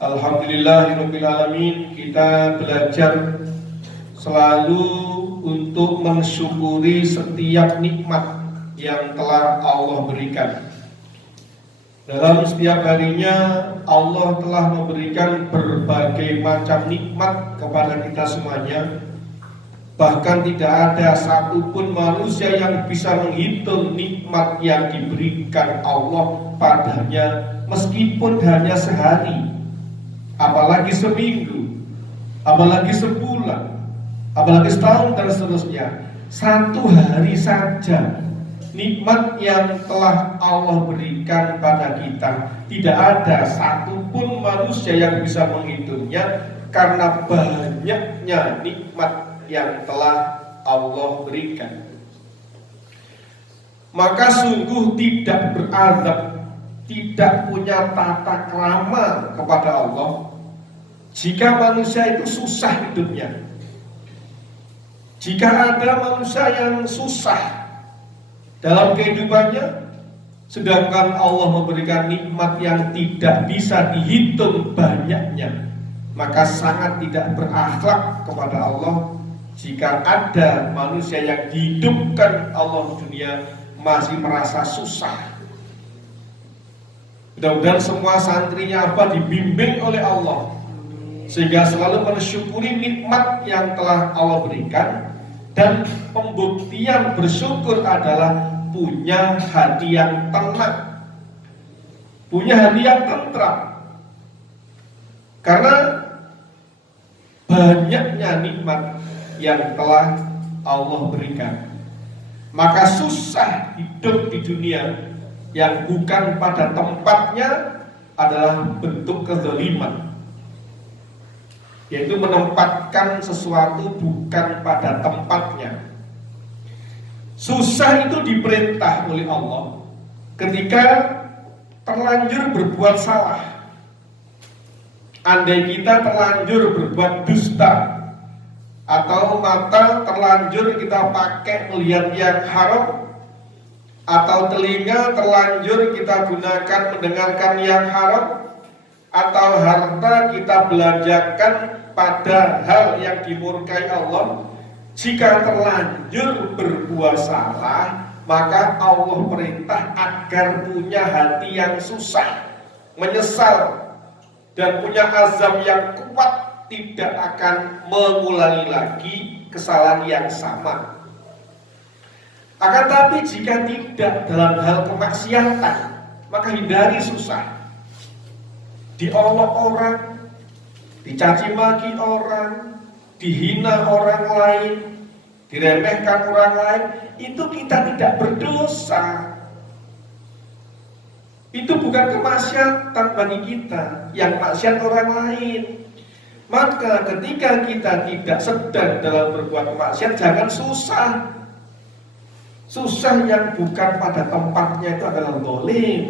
Alhamdulillahirabbil alamin. Kita belajar selalu untuk mensyukuri setiap nikmat yang telah Allah berikan. Dalam setiap harinya Allah telah memberikan berbagai macam nikmat kepada kita semuanya. Bahkan tidak ada satupun manusia yang bisa menghitung nikmat yang diberikan Allah padanya, meskipun hanya sehari, apalagi seminggu, apalagi sebulan, apalagi setahun dan seterusnya. Satu hari saja nikmat yang telah Allah berikan pada kita, tidak ada satupun manusia yang bisa menghitungnya, karena banyaknya nikmat yang telah Allah berikan. Maka sungguh tidak beradab, tidak punya tata krama kepada Allah jika manusia itu susah hidupnya. Jika ada manusia yang susah dalam kehidupannya, sedangkan Allah memberikan nikmat yang tidak bisa dihitung banyaknya, maka sangat tidak berakhlak kepada Allah jika ada manusia yang dihidupkan Allah di dunia masih merasa susah. Mudah-mudahan semua santrinya dibimbing oleh Allah sehingga selalu mensyukuri nikmat yang telah Allah berikan. Dan pembuktian bersyukur adalah punya hati yang tenang, punya hati yang tentram. Karena banyaknya nikmat yang telah Allah berikan, maka susah hidup di dunia yang bukan pada tempatnya adalah bentuk kezaliman, yaitu menempatkan sesuatu bukan pada tempatnya. Susah itu diperintah oleh Allah ketika terlanjur berbuat salah. Andai kita terlanjur berbuat dusta, atau mata terlanjur kita pakai melihat yang haram, atau telinga terlanjur kita gunakan mendengarkan yang haram, atau harta kita belanjakan pada hal yang dimurkai Allah. Jika terlanjur berbuat salah, maka Allah perintah agar punya hati yang susah, menyesal, dan punya azam yang kuat, tidak akan mengulangi lagi kesalahan yang sama. Akan tapi jika tidak dalam hal kemaksiatan, maka hindari susah. Diolok orang, dicaci maki orang, dihina orang lain, diremehkan orang lain, itu kita tidak berdosa. Itu bukan kemaksiatan bagi kita, yang maksiat orang lain. Maka ketika kita tidak sedang dalam berbuat maksiat, jangan susah. Susah yang bukan pada tempatnya itu adalah zalim.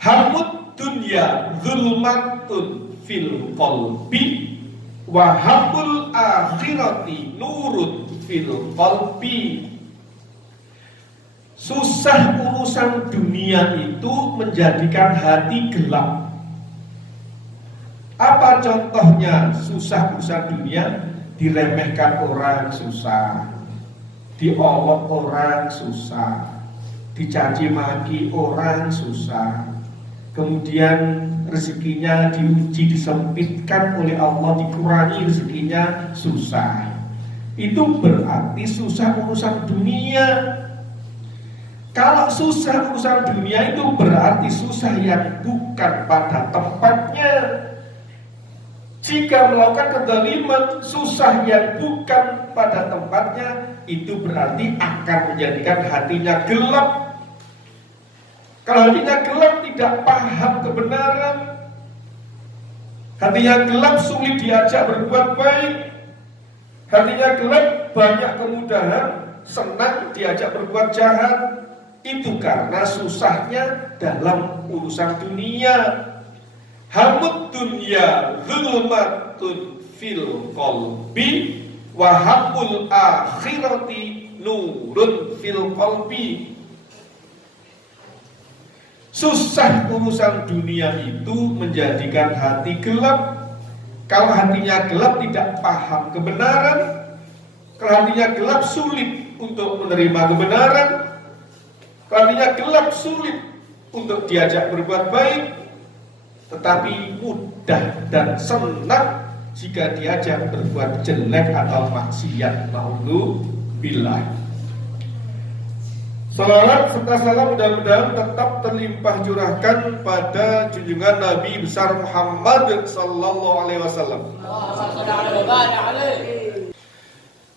Hamud dunya zulmatun fil qalbi wa habbul akhirati nurun fil qalbi. Susah urusan dunia itu menjadikan hati gelap. Apa contohnya susah urusan dunia? Diremehkan orang susah, diolok orang susah, dicaci maki orang susah, kemudian rezekinya diuji, disempitkan oleh Allah, dikurangi rezekinya susah. Itu berarti susah urusan dunia. Kalau susah urusan dunia itu berarti susah yang bukan pada tempatnya. Jika melakukan kezaliman, susah yang bukan pada tempatnya, itu berarti akan menjadikan hatinya gelap. Kalau hatinya gelap, tidak paham kebenaran, hatinya gelap, sulit diajak berbuat baik, hatinya gelap, banyak kemudahan, senang diajak berbuat jahat. Itu karena susahnya dalam urusan dunia. Hamud dunya zulmatun fil qalbi wa habbul akhirati nurun fil qalbi. Susah urusan dunia itu menjadikan hati gelap. Kalau hatinya gelap tidak paham kebenaran. Kalau hatinya gelap sulit untuk menerima kebenaran. Kalau hatinya gelap sulit untuk diajak berbuat baik. Tetapi mudah dan senang jika diajak berbuat jelek atau maksiat. Naudzubillah. Salawat serta salam mudah-mudahan tetap terlimpah curahkan pada junjungan Nabi besar Muhammad sallallahu alaihi wasallam.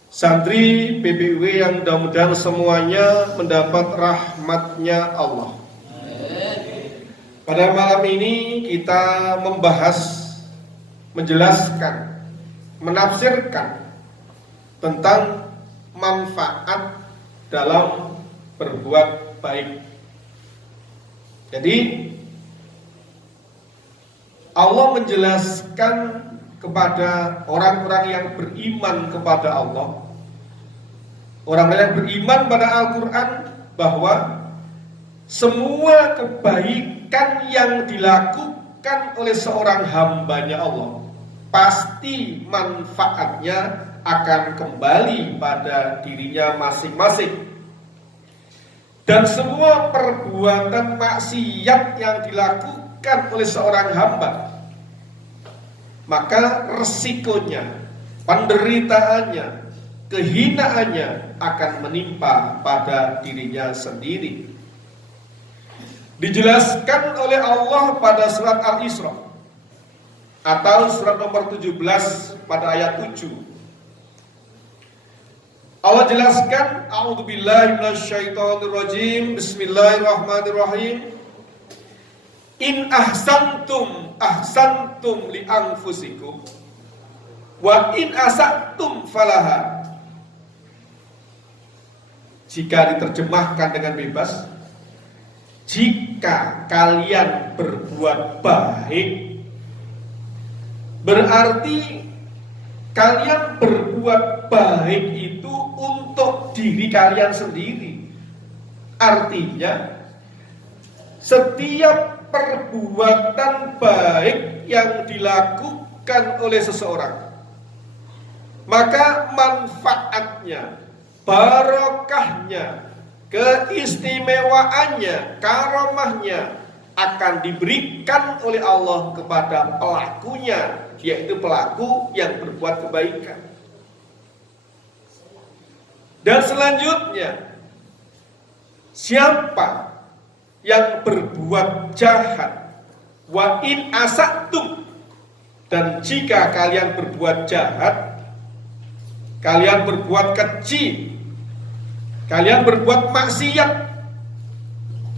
Santri PBW yang mudah-mudahan semuanya mendapat rahmatnya Allah. Pada malam ini kita membahas, menjelaskan, menafsirkan tentang manfaat dalam berbuat baik. Jadi Allah menjelaskan kepada orang-orang yang beriman kepada Allah, orang yang beriman pada Al-Quran, bahwa semua kebaikan yang dilakukan oleh seorang hambanya Allah pasti manfaatnya akan kembali pada dirinya masing-masing. Dan semua perbuatan maksiat yang dilakukan oleh seorang hamba, maka resikonya, penderitaannya, kehinaannya akan menimpa pada dirinya sendiri. Dijelaskan oleh Allah pada surat Al-Isra atau surat nomor 17 pada ayat 7. Allah jelaskan, a'udzubillahi minasyaitonirrajim, bismillahirrahmanirrahim. In ahsantum ahsantum li anfusikum wa in asatum falaha. Jika diterjemahkan dengan bebas, jika kalian berbuat baik, berarti kalian berbuat baik itu untuk diri kalian sendiri. Artinya, setiap perbuatan baik yang dilakukan oleh seseorang, maka manfaatnya, barokahnya, keistimewaannya, karomahnya akan diberikan oleh Allah kepada pelakunya, yaitu pelaku yang berbuat kebaikan. Dan selanjutnya, siapa yang berbuat jahat, wa in asatum, dan jika kalian berbuat jahat, kalian berbuat keji, kalian berbuat maksiat,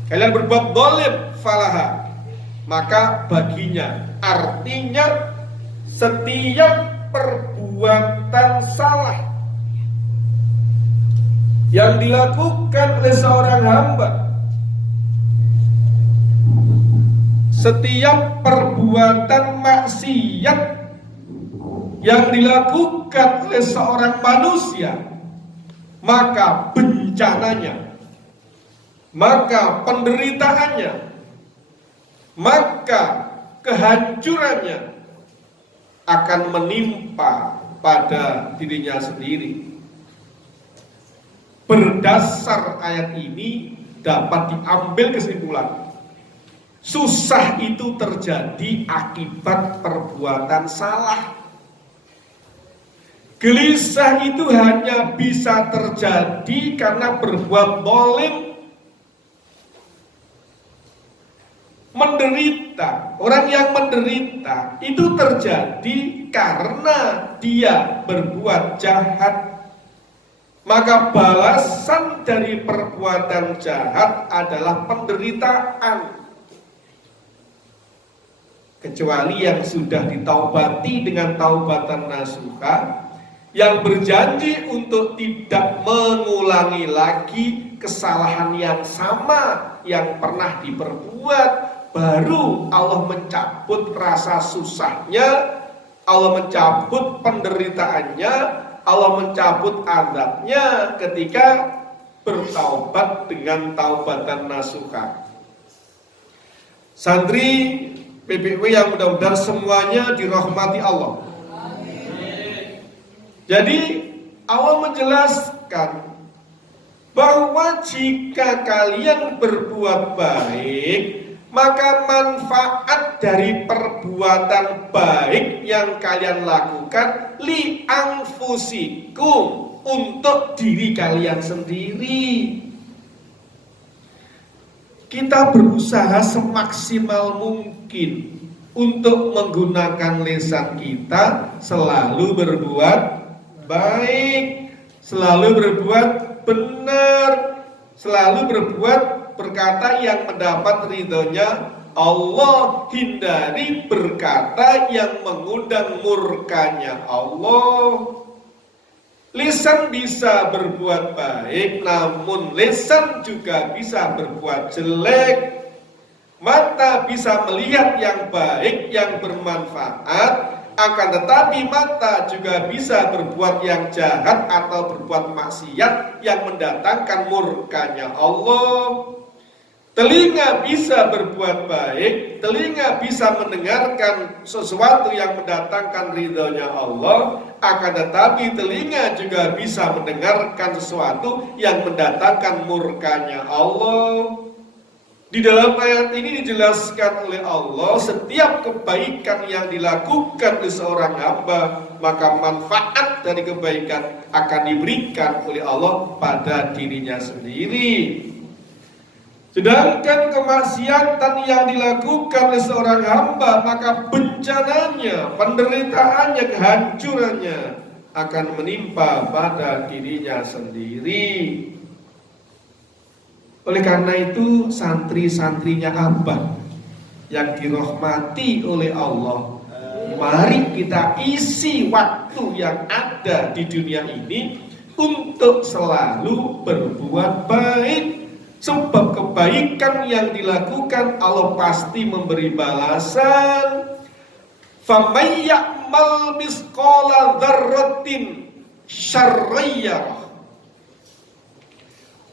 kalian berbuat zalim, falaha, maka baginya, artinya setiap perbuatan salah yang dilakukan oleh seorang hamba, setiap perbuatan maksiat yang dilakukan oleh seorang manusia, maka bencananya, maka penderitaannya, maka kehancurannya akan menimpa pada dirinya sendiri. Berdasar ayat ini dapat diambil kesimpulan, susah itu terjadi akibat perbuatan salah. Gelisah itu hanya bisa terjadi karena berbuat zalim. Menderita, orang yang menderita itu terjadi karena dia berbuat jahat. Maka balasan dari perbuatan jahat adalah penderitaan. Kecuali yang sudah ditaubati dengan taubatan nasuha, yang berjanji untuk tidak mengulangi lagi kesalahan yang sama yang pernah diperbuat, baru Allah mencabut rasa susahnya, Allah mencabut penderitaannya, Allah mencabut azabnya ketika bertaubat dengan taubatan nasuha. Santri PPW yang mudah-mudahan semuanya dirahmati Allah. Jadi Allah menjelaskan bahwa jika kalian berbuat baik, maka manfaat dari perbuatan baik yang kalian lakukan li anfusikum, untuk diri kalian sendiri. Kita berusaha semaksimal mungkin untuk menggunakan lisan kita selalu berbuat baik, selalu berbuat benar, selalu berbuat berkata yang mendapat ridhonya Allah, hindari berkata yang mengundang murkanya Allah. Lisan bisa berbuat baik, namun lisan juga bisa berbuat jelek. Mata bisa melihat yang baik, yang bermanfaat, akan tetapi mata juga bisa berbuat yang jahat atau berbuat maksiat yang mendatangkan murkanya Allah. Telinga bisa berbuat baik, telinga bisa mendengarkan sesuatu yang mendatangkan ridhonya Allah, akan tetapi telinga juga bisa mendengarkan sesuatu yang mendatangkan murkanya Allah. Di dalam ayat ini dijelaskan oleh Allah, setiap kebaikan yang dilakukan oleh seorang hamba, maka manfaat dari kebaikan akan diberikan oleh Allah pada dirinya sendiri. Sedangkan kemaksiatan yang dilakukan oleh seorang hamba, maka bencananya, penderitaannya, kehancurannya akan menimpa pada dirinya sendiri. Oleh karena itu, santri-santrinya Abah yang dirahmati oleh Allah, mari kita isi waktu yang ada di dunia ini untuk selalu berbuat baik. Sebab kebaikan yang dilakukan Allah pasti memberi balasan. Faman ya'mal misqala dzarratin syarran yarah,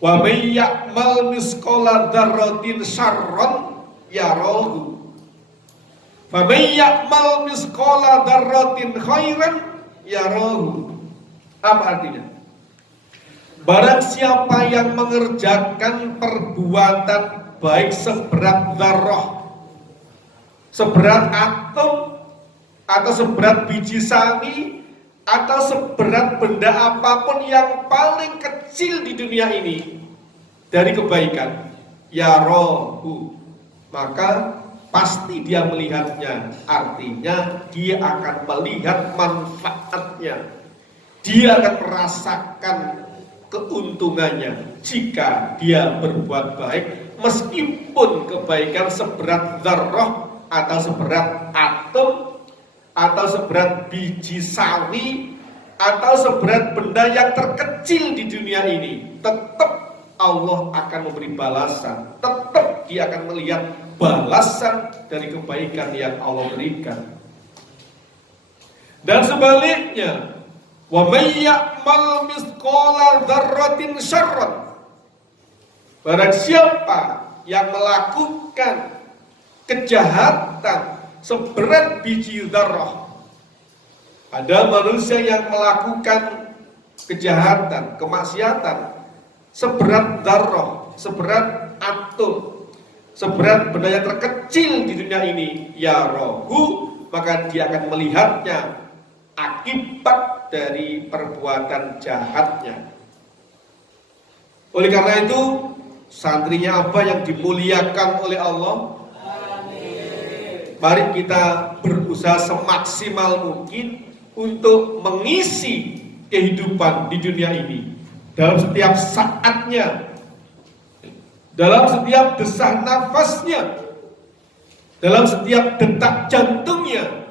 wa man ya'mal misqala dzarratin syarran yarahu, faman ya'mal misqala dzarratin khairan yarahu. Apa artinya? Barang siapa yang mengerjakan perbuatan baik seberat dzarrah, seberat atom, atau seberat biji sawi, atau seberat benda apapun yang paling kecil di dunia ini dari kebaikan, ya rohu, maka pasti dia melihatnya. Artinya dia akan melihat manfaatnya, dia akan merasakan keuntungannya jika dia berbuat baik, meskipun kebaikan seberat dzarrah atau seberat atom atau seberat biji sawi atau seberat benda yang terkecil di dunia ini, tetap Allah akan memberi balasan, tetap dia akan melihat balasan dari kebaikan yang Allah berikan. Dan sebaliknya, wa may ya'mal misqala dzarratin syarran, barang siapa yang melakukan kejahatan seberat biji dzarrah. Ada manusia yang melakukan kejahatan, kemaksiatan seberat dzarrah, seberat atom, seberat benda yang terkecil di dunia ini, ya rohu, maka dia akan melihatnya akibat dari perbuatan jahatnya. Oleh karena itu, santrinya apa yang dimuliakan oleh Allah, mari kita berusaha semaksimal mungkin untuk mengisi kehidupan di dunia ini dalam setiap saatnya, dalam setiap desah nafasnya, dalam setiap detak jantungnya.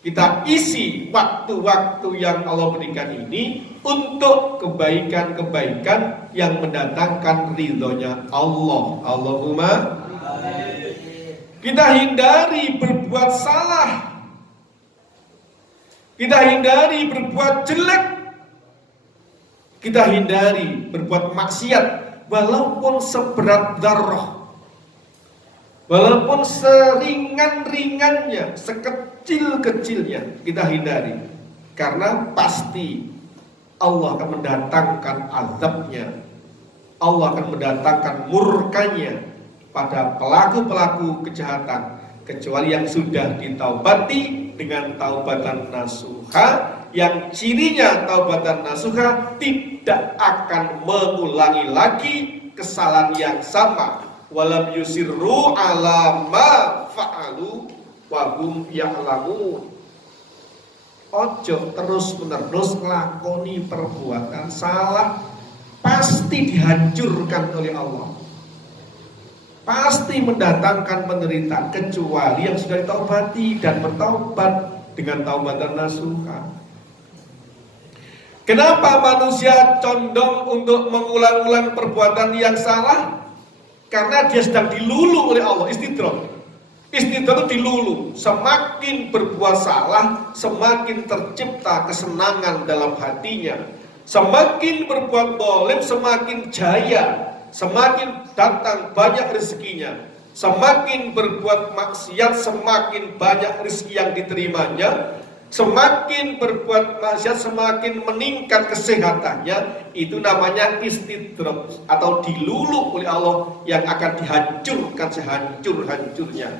Kita isi waktu-waktu yang Allah berikan ini untuk kebaikan-kebaikan yang mendatangkan ridhonya Allah. Allahumma kita hindari berbuat salah, kita hindari berbuat jelek, kita hindari berbuat maksiat walaupun seberat dzarrah, Walaupun seringan-ringannya, sekecil-kecilnya kita hindari. Karena pasti Allah akan mendatangkan azabnya, Allah akan mendatangkan murkanya pada pelaku-pelaku kejahatan, kecuali yang sudah ditaubati dengan taubatan nasuha, yang cirinya taubatan nasuha tidak akan mengulangi lagi kesalahan yang sama. Walam yusirru ala ma fa'alu wa hum ya'lamun. Ojo terus menerus nglakoni perbuatan salah, pasti dihancurkan oleh Allah, pasti mendatangkan penderitaan, kecuali yang sudah ditaubati dan bertaubat dengan taubatan nasuha. Kenapa manusia condong untuk mengulang-ulang perbuatan yang salah? Karena dia sedang dilulu oleh Allah, istidrak. Istidrak itu dilulu. Semakin berbuat salah, semakin tercipta kesenangan dalam hatinya. Semakin berbuat zalim, semakin jaya, semakin datang banyak rezekinya. Semakin berbuat maksiat, semakin banyak rezeki yang diterimanya. Semakin berbuat maksiat, semakin meningkat kesehatannya. Itu namanya istidrak, atau dilulu oleh Allah, yang akan dihancurkan sehancur-hancurnya.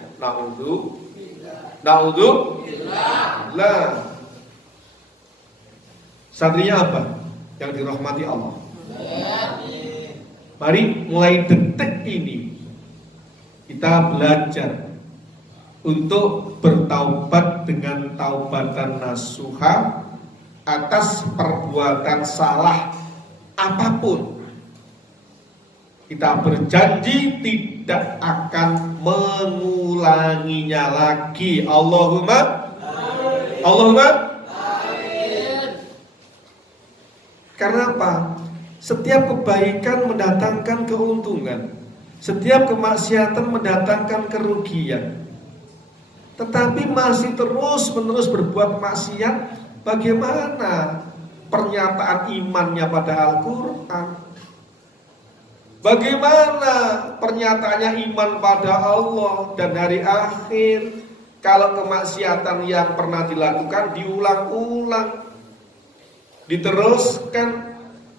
Naudzubillah. Santrinya apa? Yang dirahmati Allah. Mari mulai detik ini kita belajar untuk bertaubat dengan taubatan nasuha atas perbuatan salah apapun. Kita berjanji tidak akan mengulanginya lagi. Allahumma amin. Karena apa? Setiap kebaikan mendatangkan keuntungan, setiap kemaksiatan mendatangkan kerugian. Tetapi masih terus-menerus berbuat maksiat, bagaimana pernyataan imannya pada Al-Quran? Bagaimana pernyataannya iman pada Allah dan hari akhir? Kalau kemaksiatan yang pernah dilakukan diulang-ulang, diteruskan,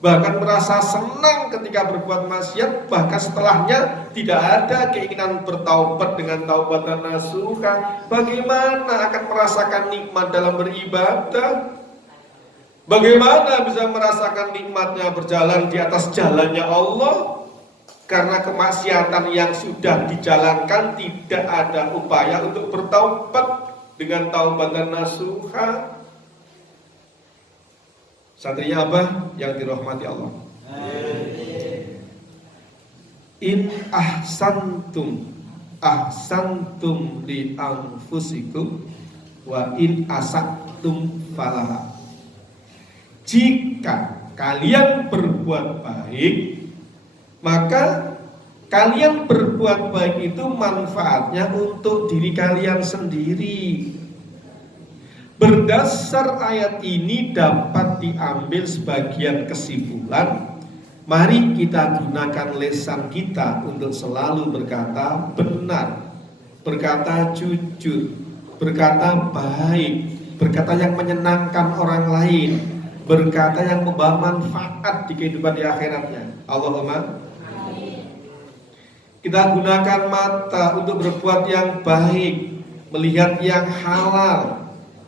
bahkan merasa senang ketika berbuat maksiat, bahkan setelahnya tidak ada keinginan bertaubat dengan taubatan nasuha, bagaimana akan merasakan nikmat dalam beribadah? Bagaimana bisa merasakan nikmatnya berjalan di atas jalannya Allah? Karena kemaksiatan yang sudah dijalankan tidak ada upaya untuk bertaubat dengan taubatan nasuha. Santrinya apa? Yang dirahmati Allah. In ahsantum li anfusikum wa in asaktum falaha. Jika kalian berbuat baik, maka kalian berbuat baik itu manfaatnya untuk diri kalian sendiri. Berdasar ayat ini dapat diambil sebagian kesimpulan. Mari kita gunakan lisan kita untuk selalu berkata benar, berkata jujur, berkata baik, berkata yang menyenangkan orang lain, berkata yang membawa manfaat di kehidupan di akhiratnya. Allahumma amin. Kita gunakan mata untuk berbuat yang baik, melihat yang halal.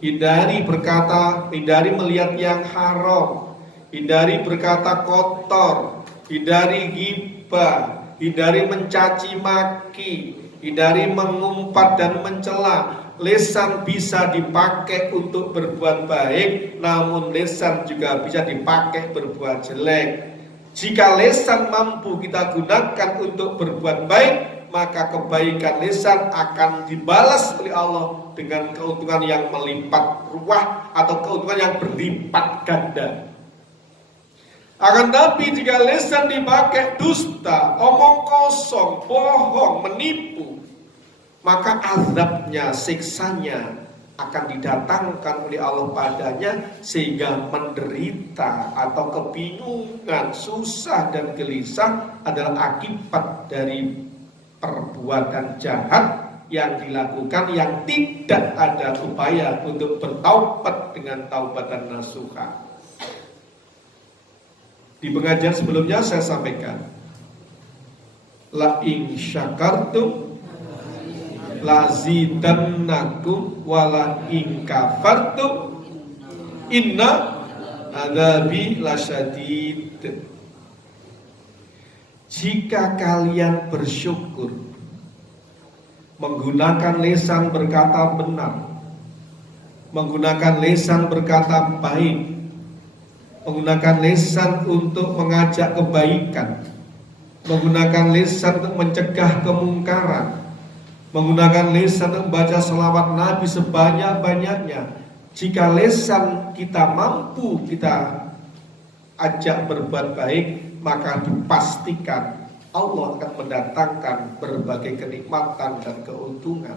Hindari melihat yang haram, hindari berkata kotor, hindari ghibah, hindari mencaci maki, hindari mengumpat dan mencela. Lisan bisa dipakai untuk berbuat baik, namun lisan juga bisa dipakai berbuat jelek. Jika lisan mampu kita gunakan untuk berbuat baik, maka kebaikan lisan akan dibalas oleh Allah dengan keuntungan yang melipat ruah atau keuntungan yang berlipat ganda. Akan tapi jika lisan dipakai dusta, omong kosong, bohong, menipu, maka azabnya, siksanya akan didatangkan oleh Allah padanya, sehingga menderita atau kebingungan, susah dan gelisah adalah akibat dari perbuatan jahat yang dilakukan yang tidak ada upaya untuk bertaubat dengan taubatan nasuha. Di pengajian sebelumnya saya sampaikan, la in syakartum lazidannakum wala in kafartum inna adzabi lasyadid. Jika kalian bersyukur, menggunakan lisan berkata benar, menggunakan lisan berkata baik, menggunakan lisan untuk mengajak kebaikan, menggunakan lisan untuk mencegah kemungkaran, menggunakan lisan untuk membaca selawat Nabi sebanyak-banyaknya. Jika lisan kita mampu kita ajak berbuat baik, maka dipastikan Allah akan mendatangkan berbagai kenikmatan dan keuntungan.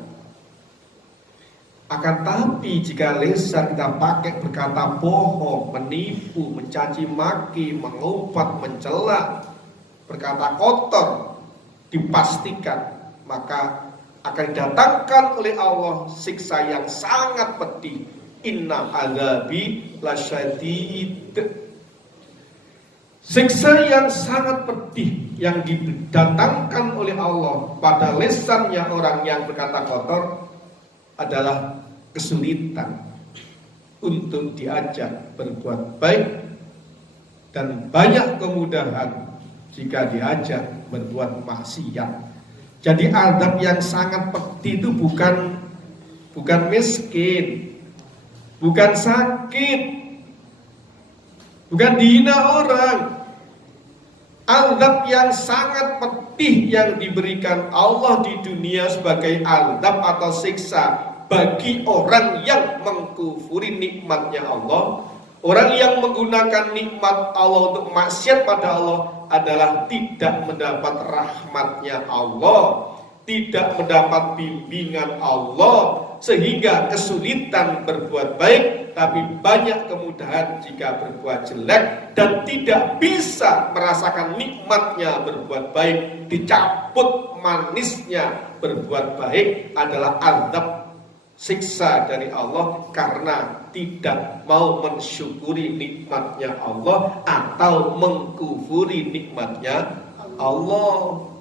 Akan tapi jika lisan kita pakai berkata bohong, menipu, mencaci maki, mengumpat, mencela, berkata kotor, dipastikan maka akan didatangkan oleh Allah siksa yang sangat pedih. Inna adzabi lasyadid. Siksa yang sangat pedih yang didatangkan oleh Allah pada lisannya orang yang berkata kotor adalah kesulitan untuk diajak berbuat baik dan banyak kemudahan jika diajak berbuat maksiat. Jadi azab yang sangat pedih itu bukan miskin, bukan sakit, bukan dihina orang. Azab yang sangat pedih yang diberikan Allah di dunia sebagai azab atau siksa bagi orang yang mengkufuri nikmatnya Allah. Orang yang menggunakan nikmat Allah untuk maksiat pada Allah adalah tidak mendapat rahmatnya Allah, tidak mendapat bimbingan Allah, sehingga kesulitan berbuat baik, tapi banyak kemudahan jika berbuat jelek, dan tidak bisa merasakan nikmatnya berbuat baik. Dicabut manisnya berbuat baik adalah azab, siksa dari Allah karena tidak mau mensyukuri nikmatnya Allah atau mengkufuri nikmatnya Allah.